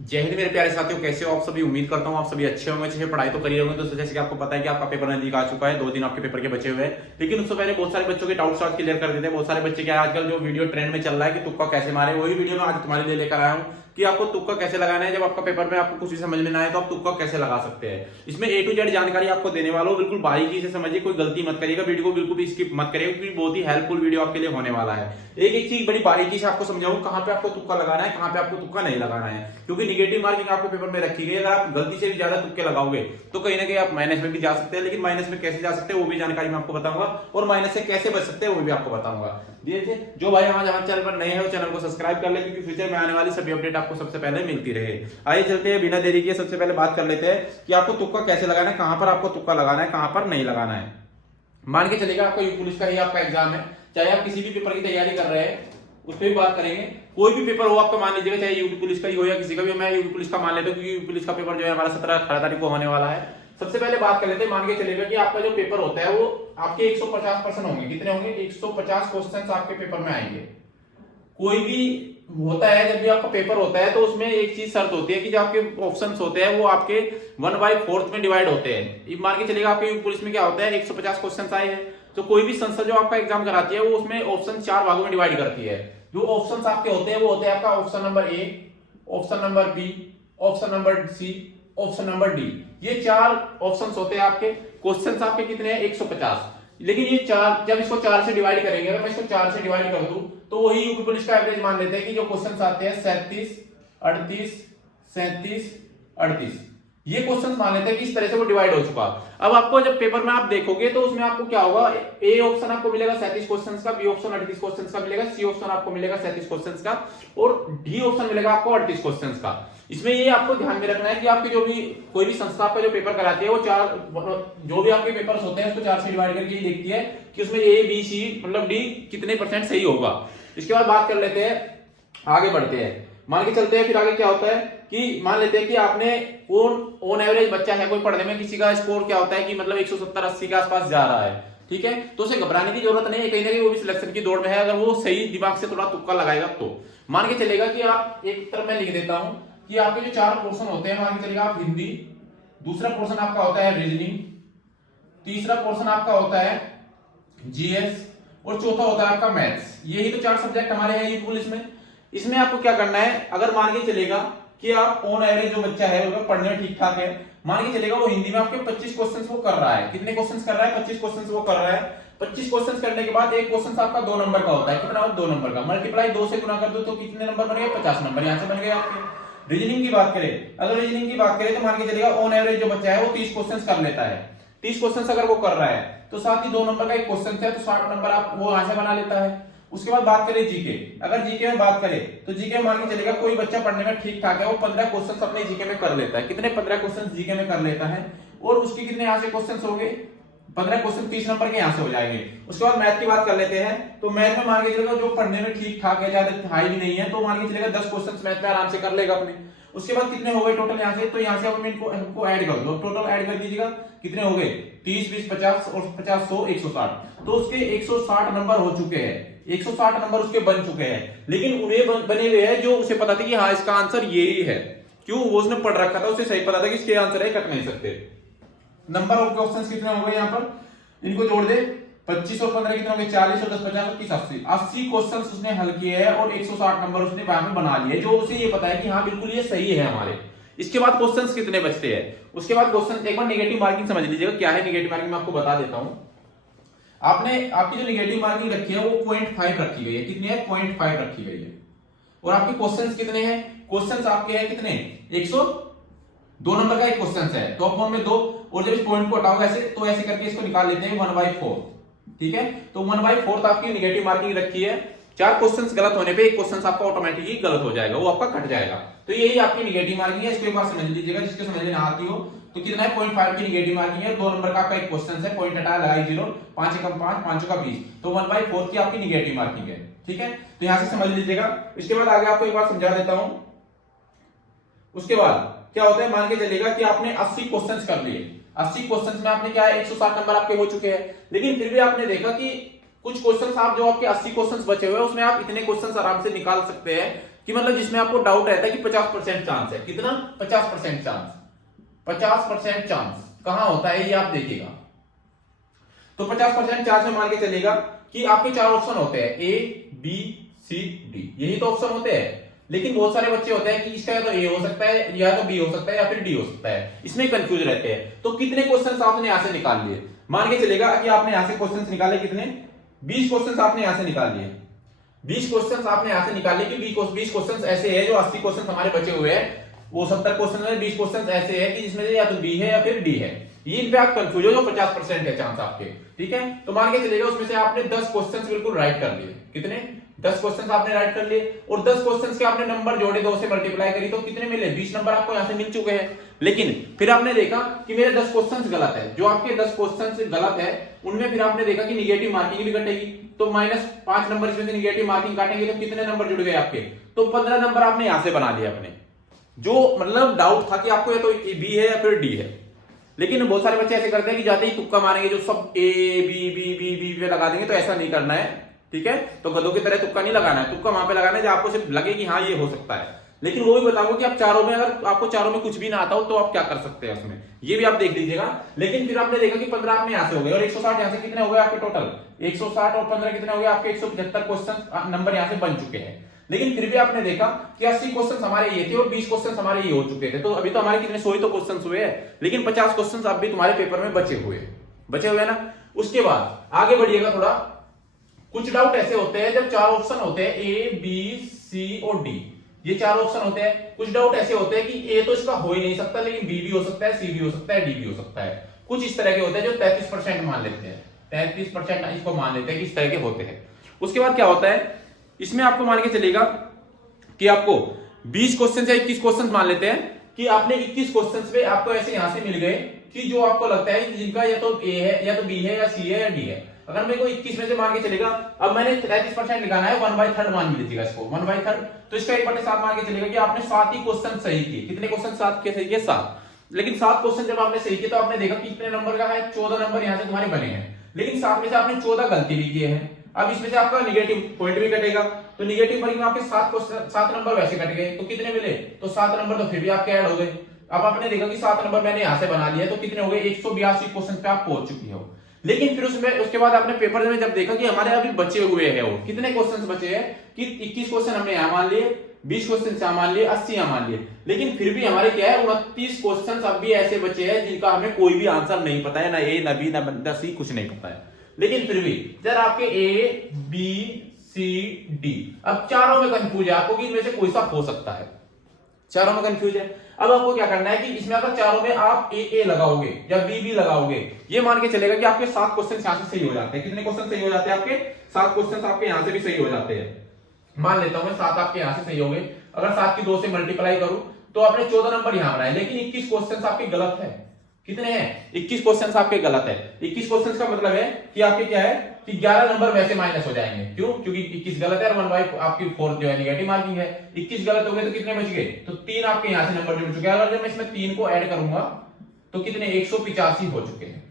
जय हिंद मेरे प्यारे साथियों, कैसे हो आप सभी। उम्मीद करता हूँ आप सभी अच्छे होंगे, अच्छे पढ़ाई तो करिए होंगे। तो जैसे कि आपको पता है कि आपका पेपर नजदीक आ चुका है, 2 दिन आपके पेपर के बचे हुए हैं। लेकिन उससे पहले बहुत सारे बच्चों के डाउट्स आज क्लियर कर देते हैं। बहुत सारे बच्चे क्या आजकल जो वीडियो ट्रेंड में चल रहा है कि तुक्का कैसे मारे, वही वीडियो मैं आज तुम्हारे लिए लेकर आया हूँ कि आपको तुक्का कैसे लगाना है। जब आपका पेपर में आपको कुछ भी समझ में ना आए तो आप तुक्का कैसे लगा सकते हैं। इसमें ए टू जेड जानकारी आपको देने वाला हूँ, बिल्कुल बारीकी से समझिए, कोई गलती मत करिएगा। वीडियो को बिल्कुल भी स्किप मत करिएगा क्योंकि बहुत ही हेल्पफुल वीडियो आपके लिए होने वाला है। एक एक चीज बड़ी बारीकी से आपको समझाऊं, कहां पे आपको तुक्का लगाना है, कहां पे आपको तुक्का नहीं लगाना है। क्योंकि निगेटिव मार्किंग आपके पेपर में रखी गई है। अगर आप गलती से भी ज्यादा तुक्के लगाओगे तो कहीं ना कहीं आप माइनस में भी जा सकते हैं। लेकिन माइनस में कैसे जा सकते हैं वो भी जानकारी मैं आपको बताऊंगा, और माइनस से कैसे बच सकते हैं वो भी आपको बताऊंगा। देखिए, जो भाई हमारे चैनल पर नए हैं वो चैनल को सब्सक्राइब कर ले, क्योंकि फ्यूचर में आने वाली सभी अपडेट आपको सबसे पहले मिलती रहे। आइए चलते हैं, बिना देरी किए सबसे पहले बात कर लेते हैं कि आपको तुक्का कैसे लगाना है, कहां पर आपको तुक्का लगाना है, कहां पर नहीं लगाना है। मान के चलेगा आपका यूपी पुलिस का ही आपका एग्जाम है, चाहे आप किसी भी पेपर की तैयारी कर रहे हैं उस पर भी बात करेंगे। कोई भी पेपर हो आपका, मान लीजिएगा चाहे यूपी पुलिस का ही हो या किसी का भी। मैं यूपी पुलिस का मान लेता हूँ क्योंकि यूपी पुलिस का पेपर जो है हमारा 17-18 तारीख को होने वाला है। सबसे पहले बात कर लेते हैं, मान के चलेगा कि आपका जो पेपर होता है वो आपके 150% होंगे। कितने होंगे? 150 क्वेश्चन आपके पेपर में आएंगे। कोई भी होता है, जब भी आपका पेपर होता है तो उसमें एक चीज शर्त होती है कि जो आपके ऑप्शंस होते हैं वो आपके 1/4 में डिवाइड होते हैं। मान के चलिएगा आपके पुलिस में क्या होता है, 150 क्वेश्चन आए हैं तो कोई भी संस्था जो आपका एग्जाम कराती है वो उसमें ऑप्शन 4 भागों में डिवाइड करती है। जो ऑप्शंस आपके होते हैं वो होते हैं आपका option number A, option number B, option number C, option number D. ये 4 ऑप्शंस होते हैं आपके। क्वेश्चंस आपके कितने हैं? 150। लेकिन ये 4, जब इसको 4 से डिवाइड करेंगे, अगर मैं इसको 4 से डिवाइड कर दूं तो वही यूपी पुलिस का एवरेज मान लेते हैं कि जो क्वेश्चंस आते हैं 37, 38, 37, 38, ये क्वेश्चंस मान लेते हैं कि इस तरह से वो डिवाइड हो चुका। अब आपको जब पेपर में आप देखोगे तो उसमें आपको क्या होगा, ए ऑप्शन आपको मिलेगा 37 क्वेश्चंस का, बी ऑप्शन 38 क्वेश्चंस का मिलेगा, सी ऑप्शन आपको मिलेगा 37 क्वेश्चंस का, और डी ऑप्शन मिलेगा आपको 38 क्वेश्चंस का। इसमें ये आपको ध्यान में रखना है कि आपके जो भी कोई भी संस्था आपका जो पेपर कराती है वो 4, जो भी आपके पेपर्स होते हैं उसको 4 से डिवाइड करके ये देखती है कि उसमें ए बी सी मतलब डी कितने % सही होगा। इसके बाद बात कर लेते हैं, आगे बढ़ते हैं। मान के चलते हैं फिर आगे क्या होता है कि मान लेते हैं कि आपने ऑन एवरेज बच्चा है कोई पढ़ने में, किसी का स्कोर क्या होता है कि मतलब 170-80 के आसपास जा रहा है, ठीक है, तो उसे घबराने की जरूरत नहीं है। कहीं ना कहीं वो भी सिलेक्शन की दौड़ में है। अगर वो सही दिमाग से थोड़ा तुक्का लगाएगा तो मान के चलेगा कि आप एक तरफ मैं लिख देता हूं कि आपके जो 4 पोर्शन होते हैं, मान के चलेगा आप हिंदी, दूसरा पोर्शन आपका होता है रीजनिंग, तीसरा पोर्शन आपका होता है जीएस, और चौथा होता है आपका मैथ्स। यही तो 4 सब्जेक्ट हमारे हैं यूपी पुलिस में। इसमें आपको क्या करना है, अगर मान के चलेगा कि आप ऑन एवरेज जो बच्चा है वो पढ़ने में ठीक ठाक है, मान के चलेगा वो हिंदी में आपके 25 क्वेश्चंस वो कर रहा है। कितने क्वेश्चंस कर रहा है? 25 क्वेश्चंस वो कर रहा है। 25 क्वेश्चंस करने के बाद एक क्वेश्चन आपका 2 नंबर का होता है। कितना? 2 नंबर का। मल्टीप्लाई 2 से गुना कर दो तो कितने नंबर बन गए? 50 नंबर यहां से बन गए आपके। रीजनिंग की बात करें, अगर रीजनिंग की बात करें तो मान के चलेगा ऑन एवरेज जो बच्चा है वो 30 क्वेश्चंस कर लेता है। 30 क्वेश्चंस अगर वो कर रहा है तो साथ ही 2 नंबर का एक क्वेश्चन है तो 60 नंबर आप वो यहां से बना लेता है। उसके बाद बात करें जीके, अगर जीके में बात करें तो जीके में मान के चलेगा कोई बच्चा पढ़ने में ठीक ठाक है, वो 15 क्वेश्चंस अपने जीके में कर लेता है। कितने? 15 क्वेश्चंस जीके में कर लेता है। और उसके कितने यहां से क्वेश्चंस हो गए? 15 क्वेश्चन 30 नंबर के यहां से हो जाएंगे। उसके बाद मैथ की बात कर लेते हैं, तो मैथ में मान के चलेगा जो पढ़ने में ठीक ठाक है, ज्यादा हाई भी नहीं है, तो मान के चलेगा 10 क्वेश्चन मैथ में आराम से कर लेगा अपने। उसके बाद कितने हो गए टोटल यहां से? तो यहां से आप इनको ऐड कर दो, टोटल ऐड कर दीजिएगा। कितने हो गए? 30, 20, 50 और 50, 100, 160। तो उसके 160 नंबर हो चुके हैं। 160 नंबर उसके बन चुके हैं। लेकिन उन्हें बने हुए हैं जो उसे पता था कि हाँ इसका आंसर यही है। क्यों? वो उसने पढ़ रखा था, उसे सही पता था कि इसके आंसर है, कट नहीं सकते। नंबर ऑफ क्वेश्चंस कितने हो गए यहाँ पर? इनको जोड़ दे, 25 और 15 कितने हो गए? 40 और 10, 50 और 30, 80। 80 क्वेश्चंस उसने हल किए हैं और 160 नंबर उसने वहां पे बना लिए, जो उसे ये पता है कि हाँ बिल्कुल ये सही है हमारे। इसके बाद क्वेश्चंस कितने बचते हैं? उसके बाद क्वेश्चन एक बार निगेटिव मार्किंग समझ लीजिएगा क्या है निगेटिव मार्किंग, मैं आपको बता देता हूं। आपने आपकी जो निगेटिव मार्किंग रखी है वो 0.5 रखी गई है। कितनी है? 0.5 रखी गई है। और आपके क्वेश्चंस कितने हैं? क्वेश्चंस आपके हैं कितने? 102 नंबर का एक क्वेश्चन है, टॉप वन में 2, और जब इस पॉइंट को हटाओगे ऐसे तो ऐसे करके इसको निकाल लेते हैं 1/4, ठीक है। तो 1/4 आपकी निगेटिव मार्किंग रखी है। 4 क्वेश्चंस गलत होने पे एक क्वेश्चन आपका ऑटोमेटिकली गलत हो जाएगा, वो आपका कट जाएगा। तो यही आपकी निगेटिव मार्किंग है। इसको एक बार समझ लीजिएगा, जिसके समझ में ना आती हो तो कितना है? 0.5 की निगेटिव मार्किंग है। 2 नंबर का आपका एक क्वेश्चन है, पॉइंट हटाया, लगाई 0, 5 एकम 5, 5 का 20, तो 1/4 की आपकी निगेटिव मार्किंग है, ठीक है। तो यहां से समझ लीजिएगा। इसके बाद आगे आपको एक बार समझा देता हूं। उसके बाद क्या होता है, मान के चलेगा कि आपने 80 क्वेश्चंस कर लिए। 80 क्वेश्चंस में आपने क्या है 160 नंबर आपके हो चुके हैं। लेकिन फिर भी आपने देखा कि कुछ क्वेश्चंस आप जो आपके 80 क्वेश्चंस बचे हुए हैं उसमें आप इतने क्वेश्चंस आराम से निकाल सकते हैं कि मतलब जिसमें आपको डाउट रहता है कि 50% चांस है। कितना? 50% चांस। 50% चांस कहां होता है ये आप देखिएगा। तो 50% चांस में मान के चलेगा कि आपके 4 ऑप्शन होते हैं, ए बी सी डी, यही तो ऑप्शन होते हैं। लेकिन बहुत सारे बच्चे होते हैं कि इसका या तो ए हो सकता है, या तो बी हो सकता है, या फिर डी हो सकता है, इसमें कंफ्यूज रहते हैं। तो कितने क्वेश्चन आपने यहां से निकाल लिए? मान के चलेगा कि आपने यहां से क्वेश्चन निकाले कितने? 20 क्वेश्चन आपने यहां से निकाल लिए। 20 क्वेश्चन आपने यहां से निकाले कि 20 क्वेश्चन ऐसे है जो 80 क्वेश्चन हमारे बचे हुए हैं, वो 70 क्वेश्चन में 20 क्वेश्चन ऐसे है कि जिसमें से या तो बी है या फिर डी है। ये इन पे आप कंफ्यूज हो, जो 50% है चांस आपके, ठीक है। तो मान के चलेगा उसमें से आपने 10 क्वेश्चन बिल्कुल राइट कर लिए। कितने? 10 क्वेश्चन आपने राइट कर लिए, और 10 क्वेश्चन के आपने नंबर जोड़े, 2 से मल्टीप्लाई करी, तो कितने मिले? 20 नंबर आपको यहां से मिल चुके हैं। लेकिन फिर आपने देखा कि मेरे 10 क्वेश्चन गलत है। जो आपके 10 क्वेश्चन गलत है उनमें फिर आपने देखा कि निगेटिव मार्किंग भी कटेगी, तो -5 नंबर इसमें से निगेटिव मार्किंग काटेंगे तो कितने नंबर जुड़ गए आपके? तो 15 नंबर आपने यहां से बना लिया अपने। जो मतलब डाउट था कि आपको या तो बी है या फिर डी है। लेकिन बहुत सारे बच्चे ऐसे करते हैं कि जाते ही तुक्का मारेंगे, जो सब A B B B B पे लगा देंगे। तो ऐसा नहीं करना है, ठीक है। तो गधों की तरह तुक्का नहीं लगाना है। तुक्का वहां पे लगाना है जहां आपको सिर्फ लगे कि हाँ ये हो सकता है। लेकिन वो भी बताऊंगा कि आप चारों में, अगर आपको चारों में कुछ भी ना आता हो तो आप क्या कर सकते हैं उसमें, ये भी आप देख लीजिएगा। लेकिन फिर आपने देखा कि 15 आपने यहां से हो गए, और 160 यहां से कितने हो गए आपके टोटल? 160 और 15 कितने हो गए आपके? 175 क्वेश्चन नंबर यहां से बन चुके हैं। लेकिन फिर भी आपने देखा कि 80 क्वेश्चन हमारे ये थे और 20 क्वेश्चन हमारे ये हो चुके थे। तो अभी तो हमारे कितने 100 ही तो क्वेश्चन हुए हैं, लेकिन 50 क्वेश्चन अब भी तुम्हारे पेपर में बचे हुए ना। उसके बाद आगे बढ़िएगा थोड़ा। कुछ डाउट ऐसे होते हैं जब 4 ऑप्शन होते हैं, ए बी सी और डी, ये 4 ऑप्शन होते हैं। कुछ डाउट ऐसे होते हैं कि ए तो इसका हो ही नहीं सकता, लेकिन बी भी हो सकता है, सी भी हो सकता है, डी भी हो सकता है। कुछ इस तरह के होते हैं जो 33% मान लेते हैं, 33% इसको मान लेते हैं कि इस तरह के होते हैं। उसके बाद क्या होता है, इसमें आपको मान के चलेगा कि आपको 20 क्वेश्चन या 21 क्वेश्चन मान लेते हैं कि आपने 21 क्वेश्चन पे आपको ऐसे यहां से मिल गए कि जो आपको लगता है जिनका या तो ए है, या तो बी है, या सी है, या डी है। अगर मेरे को 21 में से मान के चलेगा, अब मैंने 33% निकाला है, 1/3 मान लीजिएगा इसको, 1/3। तो इसका 1/7 मान के चलेगा कि आपने 7 ही क्वेश्चन सही किए। कितने क्वेश्चन? 7 के सही किए, 7। लेकिन 7 क्वेश्चन जब आपने सही किए तो आपने देखा कि कितने नंबर का है? 14 नंबर यहां से तुम्हारे बने हैं। लेकिन 7 में से आपने 14 गलती भी किए हैं। अब इसमें से आपका निगेटिव पॉइंट भी कटेगा, तो निगेटिव मार्किंग में आपके 7 नंबर वैसे कट गए। तो कितने मिले? तो 7 नंबर तो फिर भी आपके ऐड हो गए। अब आपने देखा कि 7 नंबर मैंने यहां से बना लिया, तो कितने हो गए? 182 क्वेश्चन पे आप पहुंच चुकी हो। लेकिन फिर उसके बाद आपने पेपर में जब देखा कि हमारे अभी बचे हुए हैं, और कितने क्वेश्चन बचे हैं कि 21 क्वेश्चन हमने यहां मान लिए, 20 क्वेश्चन यहां मान लिए, 80 यहां मान लिए। लेकिन फिर भी हमारे क्या है, 29 क्वेश्चन अब भी ऐसे बचे हैं जिनका हमें कोई भी आंसर नहीं पता है, ना ए ना बी ना सी, कुछ नहीं पता है। लेकिन फिर भी जब आपके ए बी सी डी, अब चारों में कंफ्यूज है आपको कि इनमें से कोई सा हो सकता है, चारों में कंफ्यूज है। अब आपको क्या करना है कि इसमें अगर चारों में आप ए लगाओगे या बी लगाओगे, ये मान के चलेगा कि आपके 7 क्वेश्चन यहां से सही हो जाते हैं। कितने क्वेश्चन सही हो जाते हैं आपके? 7 क्वेश्चन आपके यहां से भी सही हो जाते हैं। मान लेता हूं मैं 7 आपके यहां से सही हो गए। अगर 7 की 2 से मल्टीप्लाई करूं तो आपने 14 नंबर यहां बनाए, लेकिन 21 क्वेश्चन आपके गलत है। कितने हैं? 21 क्वेश्चन आपके गलत है। 21 क्वेश्चन का मतलब है कि आपके क्या है कि 11 नंबर वैसे माइनस हो जाएंगे। क्यों? क्योंकि 21 गलत है और 1/4 आपकी 4 जो है निगेटिव मार्किंग है। 21 गलत हो गए तो कितने बच गए? तो 3 आपके यहां से नंबर जुड़ चुके हैं। अगर मैं इसमें 3 को ऐड करूंगा तो कितने? 185 हो चुके हैं।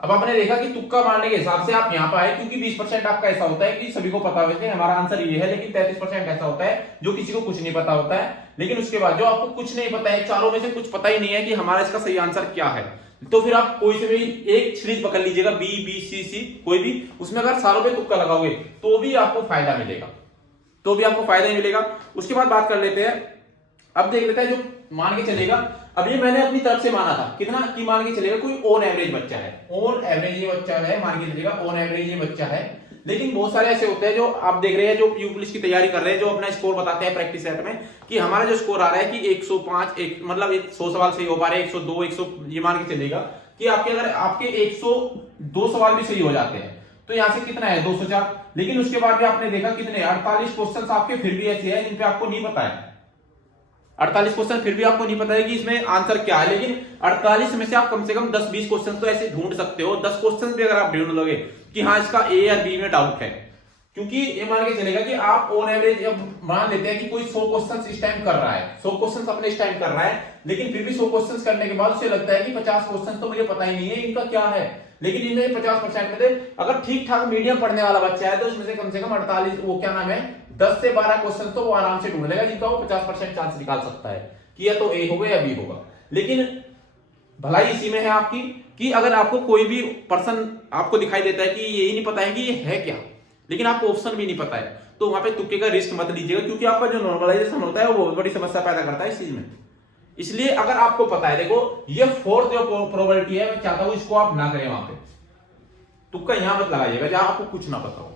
अब आपने देखा कि तुक्का मारने के हिसाब से आप यहां पर आए, क्योंकि 20% आपका ऐसा होता है कि सभी को पता होता है हमारा आंसर ये है, लेकिन 33% ऐसा होता है जो किसी को कुछ नहीं पता होता है। लेकिन उसके बाद जो आपको कुछ नहीं पता है, चारों में से कुछ पता ही नहीं है कि हमारा इसका सही आंसर क्या है, तो फिर आप कोई से भी एक सीरीज पकड़ लीजिएगा, बी बी सी सी कोई भी, उसमें अगर सारों पे तुक्का लगाओगे तो भी आपको फायदा मिलेगा, तो भी आपको फायदा ही मिलेगा। उसके बाद बात कर लेते हैं, अब देख लेते हैं जो मान के चलेगा। अब ये मैंने अपनी तरफ से माना था कितना कि मान के चलेगा कोई ऑन एवरेज बच्चा है, ऑन एवरेज ये बच्चा है, मान के चलेगा ऑन एवरेज ये बच्चा है। लेकिन बहुत सारे ऐसे होते हैं जो आप देख रहे हैं जो यूपी पुलिस की तैयारी कर रहे हैं, जो अपना स्कोर बताते हैं प्रैक्टिस सेट में कि हमारा जो स्कोर आ रहा है कि 105 मतलब 100 सवाल सही हो पा रहे हैं, 102 100, ये मान के चलेगा कि आपके अगर आपके 102 सवाल भी सही हो जाते हैं तो यहां से कितना है 204। लेकिन उसके बाद भी आपने देखा कितने 48 क्वेश्चन आपके फिर भी ऐसे हैं जिन पे आपको नहीं पता है, 48 क्वेश्चन फिर भी आपको नहीं पता है कि इसमें आंसर क्या है। लेकिन 48 में से आप कम से कम 10-20 क्वेश्चन तो ऐसे ढूंढ सकते हो। 10 क्वेश्चन भी अगर आप ढूंढ लोगे कि हाँ इसका ए या बी में डाउट है, क्योंकि ये मान के चलेगा कि आप ऑन एवरेज मान लेते हैं कि कोई 100 क्वेश्चन इस टाइम कर रहा है, 100 क्वेश्चन अपने इस टाइम कर रहा है, लेकिन फिर भी 100 क्वेश्चन करने के बाद उसे लगता है कि 50 क्वेश्चन तो मुझे पता ही नहीं है इनका क्या है। लेकिन इनमें 50% में से अगर ठीक ठाक मीडियम पढ़ने वाला बच्चा है तो उसमें से कम 48 वो क्या नाम है 10 से 12 क्वेश्चन तो वो आराम से ढूंढ लेगा जिनका वो 50% चांस निकाल सकता है कि या तो ए होगा या बी होगा। लेकिन भलाई इसी में है आपकी कि अगर आपको कोई भी पर्सन आपको दिखाई देता है कि यही नहीं पता है कि ये है क्या, लेकिन आपको ऑप्शन भी नहीं पता है, तो वहां पे तुक्के का रिस्क मत लीजिएगा, क्योंकि आपका जो नॉर्मलाइजेशन होता है वो बहुत बड़ी समस्या पैदा करता है इस चीज में। इसलिए अगर आपको पता है, देखो ये फोर्थ जो प्रोबेबिलिटी है, मैं चाहता हूं इसको आप ना करें वहां पे, तुक्का यहां मत लगाइएगा जहां आपको कुछ ना पता हो।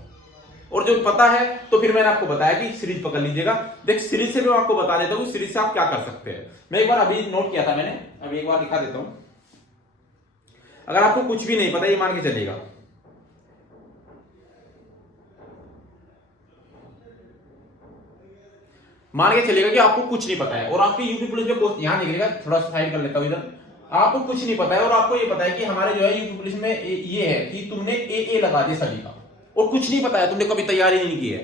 और जो पता है तो फिर मैंने आपको बताया कि सीरीज पकड़ लीजिएगा। देख सीरीज से भी मैं आपको बता देता हूं सीरीज से आप क्या कर सकते हैं। मैं एक बार अभी नोट किया था मैंने, अभी एक बार दिखा देता हूं। अगर आपको कुछ भी नहीं पता, ये मान के चलिएगा कि आपको कुछ नहीं पता है और आपके यूपी पुलिस में पोस्ट यहां निकलेगा, थोड़ा सा साइड कर लेता हूं इधर। आपको कुछ नहीं पता है और आपको ये पता है कि हमारे जो है यूपी पुलिस में ये है कि तुमने ए लगा दिया सभी का, और कुछ नहीं पता है, तुमने कभी तैयारी नहीं की है,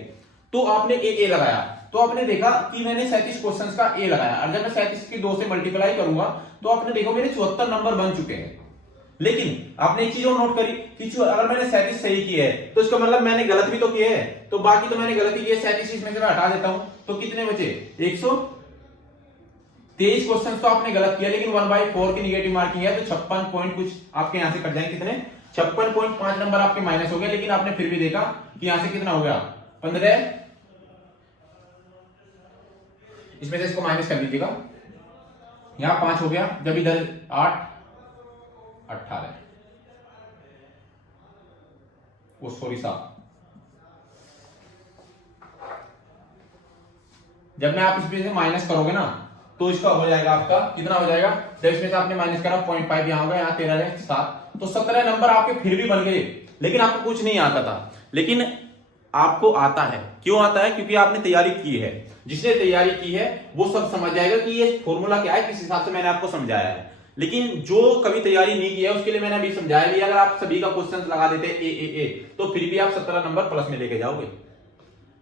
तो आपने ए लगाया, तो आपने देखा कि मैंने 37 क्वेश्चंस का ए लगाया, और जब मैं 37 की 2 से मल्टीप्लाई करूंगा तो आपने देखो मेरे 74 नंबर बन चुके हैं। लेकिन आपने एक चीज और नोट करी कि अगर मैंने 37 सही की है तो इसका मतलब मैंने गलत भी तो किए है, तो बाकी तो मैंने गलती की है 37 इसमें से मैं हटा देता हूं, तो कितने बचे 123 क्वेश्चन तो आपने गलत किया, लेकिन 1/4 की निगेटिव मार्किंग है तो 56 पॉइंट कुछ आपके यहां से कट जाएंगे, कितने 56.5 नंबर आपके माइनस हो गए। लेकिन आपने फिर भी देखा कि यहां से कितना हो गया 15, इसमें से इसको माइनस कर दीजिएगा, यहां 5 हो गया, जब इधर 8 18, वो सॉरी साहब, जब मैं आप इसमें से माइनस करोगे ना तो इसका हो जाएगा आपका कितना हो जाएगा, जब इसमें से आपने माइनस करा 0.5 यहां होगा, यहां 13 है 7, तो 17 नंबर आपके फिर भी बन गए। लेकिन आपको कुछ नहीं आता था, लेकिन आपको आता है। क्यों आता है? क्योंकि आपने तैयारी की है। जिसने तैयारी की है वो सब समझ जाएगा कि ये फॉर्मूला क्या है, किस हिसाब से मैंने आपको समझाया है। लेकिन जो कभी तैयारी नहीं की है उसके लिए मैंने अभी समझाया भी, अगर आप सभी का क्वेश्चन लगा देते ए तो फिर भी आप 17 नंबर प्लस में लेके जाओगे।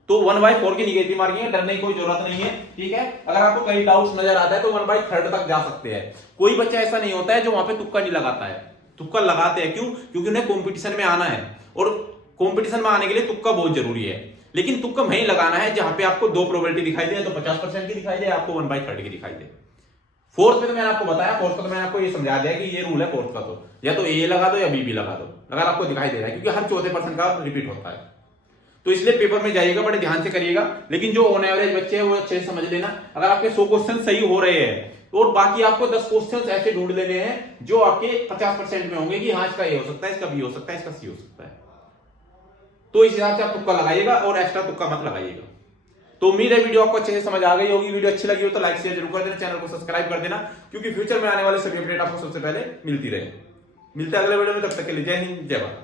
तो 1/4 की निगेटिव मार्किंग है, डरने की कोई जरूरत नहीं है, ठीक है। अगर आपको कई डाउट्स नजर आता है तो 1/3 तक जा सकते हैं। कोई बच्चा ऐसा नहीं होता है जो वहां पे तुक्का नहीं लगाता है, तुक्का लगाते हैं। क्यों? क्योंकि उन्हें कॉम्पिटिशन में आना है, और कॉम्पिटिशन में आने के लिए तुक्का बहुत जरूरी है। लेकिन तुक्का वहीं लगाना है जहां पे आपको 2 प्रोबेबिलिटी दिखाई दे, तो 50% की दिखाई दे, आपको 1/3 की दिखाई दे। फोर्थ में तो मैंने आपको बताया, फोर्थ का तो मैंने आपको ये समझा दिया कि ये रूल है फोर्थ का, तो या तो ए लगा दो या बी लगा दो, अगर आपको दिखाई दे रहा है, क्योंकि हर 14% का रिपीट होता है। तो इसलिए पेपर में जाइएगा, बड़े ध्यान से करिएगा। लेकिन जो ऑन एवरेज बच्चे हैं वो अच्छे से समझ लेना, अगर आपके 100 क्वेश्चन सही हो रहे हैं और बाकी आपको 10 क्वेश्चन ऐसे ढूंढ लेने हैं जो आपके 50% में होंगे कि हाँ इसका ए हो सकता है, इसका बी हो सकता है, इसका सी हो सकता है, तो इस हिसाब से आप तुक्का लगाइएगा और एक्स्ट्रा तुक्का मत लगाइएगा। तो उम्मीद है वीडियो आपको अच्छे से समझ आ गई होगी। वीडियो अच्छी लगी हो तो लाइक शेयर जरूर कर देना, चैनल को सब्सक्राइब कर देना, क्योंकि फ्यूचर में आने वाले सभी अपडेट आपको सबसे पहले मिलती रहे। मिलते हैं अगले वीडियो में, तब तक के लिए जय हिंद जय भारत।